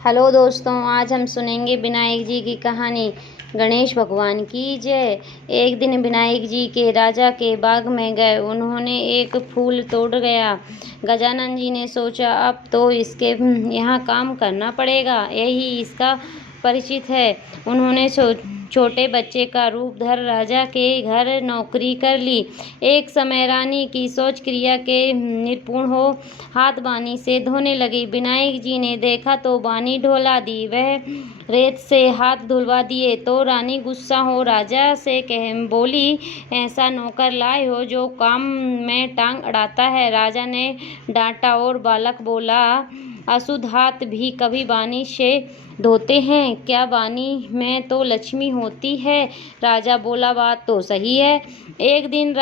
Hello दोस्तों, आज हम सुनेंगे विनायक जी की कहानी। गणेश भगवान की जय। एक दिन विनायक जी के राजा के बाग में गए। उन्होंने एक फूल तोड़ गया। गजानन जी ने सोचा, अब तो इसके यहाँ काम करना पड़ेगा, यही इसका परिचित है। उन्होंने छोटे बच्चे का रूप धर राजा के घर नौकरी कर ली। एक समय रानी की शौच क्रिया के निपुण हो हाथ बानी से धोने लगी। विनायक जी ने देखा तो बानी ढोला दी। वह रेत से हाथ धुलवा दिए तो रानी गुस्सा हो राजा से बोली, ऐसा नौकर लाए हो जो काम में टांग अड़ाता है। राजा ने डांटा और बालक बोला, अशुद्ध हाथ भी कभी बानी से धोते हैं क्या? बानी में तो लक्ष्मी होती है। राजा बोला, बात तो सही है। एक दिन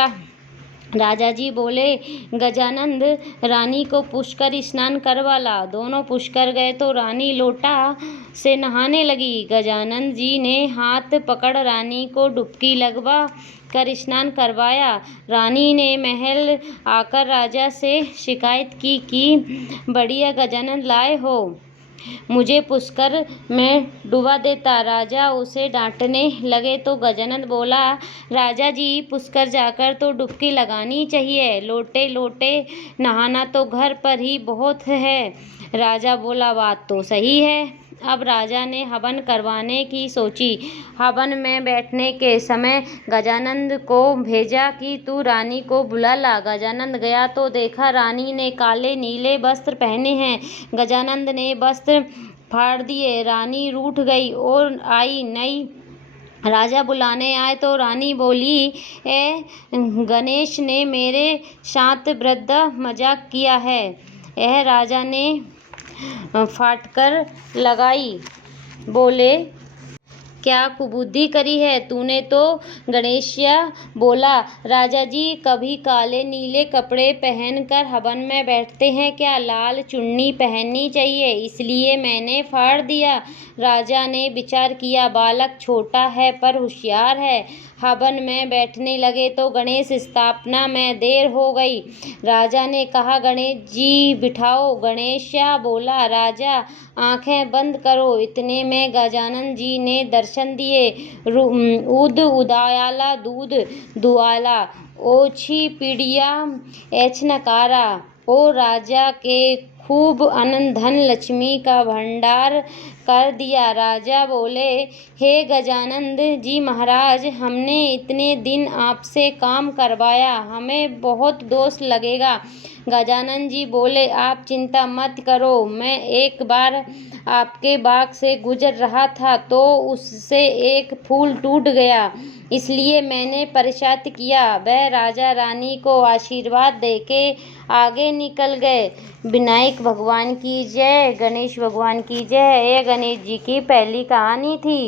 राजा जी बोले, गजानंद, रानी को पुष्कर स्नान करवा ला। दोनों पुष्कर गए तो रानी लोटा से नहाने लगी। गजानंद जी ने हाथ पकड़ रानी को डुबकी लगवा कर स्नान करवाया। रानी ने महल आकर राजा से शिकायत की कि बढ़िया गजानंद लाए हो, मुझे पुष्कर में डुबा देता। राजा उसे डांटने लगे तो गजानंद बोला, राजा जी, पुष्कर जाकर तो डुबकी लगानी चाहिए, लोटे लोटे नहाना तो घर पर ही बहुत है। राजा बोला, बात तो सही है। अब राजा ने हवन करवाने की सोची। हवन में बैठने के समय गजानंद को भेजा कि तू रानी को बुला ला। गजानंद गया तो देखा रानी ने काले नीले वस्त्र पहने हैं। गजानंद ने वस्त्र फाड़ दिए। रानी रूठ गई और आई नहीं। राजा बुलाने आए तो रानी बोली, गणेश ने मेरे साथ वृद्ध मजाक किया है। यह राजा ने फाटकर लगाई। बोले, क्या कुबुद्धि करी है तूने तो? गणेशिया बोला, राजा जी कभी काले नीले कपड़े पहनकर हवन में बैठते हैं क्या? लाल चुन्नी पहननी चाहिए, इसलिए मैंने फाड़ दिया। राजा ने विचार किया, बालक छोटा है पर होशियार है। हवन में बैठने लगे तो गणेश स्थापना में देर हो गई। राजा ने कहा, गणेश जी बिठाओ। गणेशिया बोला, राजा आंखें बंद करो। इतने में गजानन जी ने दर्शन दिए। उद उदायाला दूध दुआला, ओछी पीड़िया ऐछनकारा। ओ राजा के खूब अनंत धन लक्ष्मी का भंडार कर दिया। राजा बोले, हे गजानंद जी महाराज, हमने इतने दिन आपसे काम करवाया, हमें बहुत दोष लगेगा। गजानन जी बोले, आप चिंता मत करो। मैं एक बार आपके बाग से गुजर रहा था तो उससे एक फूल टूट गया, इसलिए मैंने परिशात किया। वह राजा रानी को आशीर्वाद देके आगे निकल गए। विनायक भगवान की जय, गणेश भगवान की जय। यह गणेश जी की पहली कहानी थी।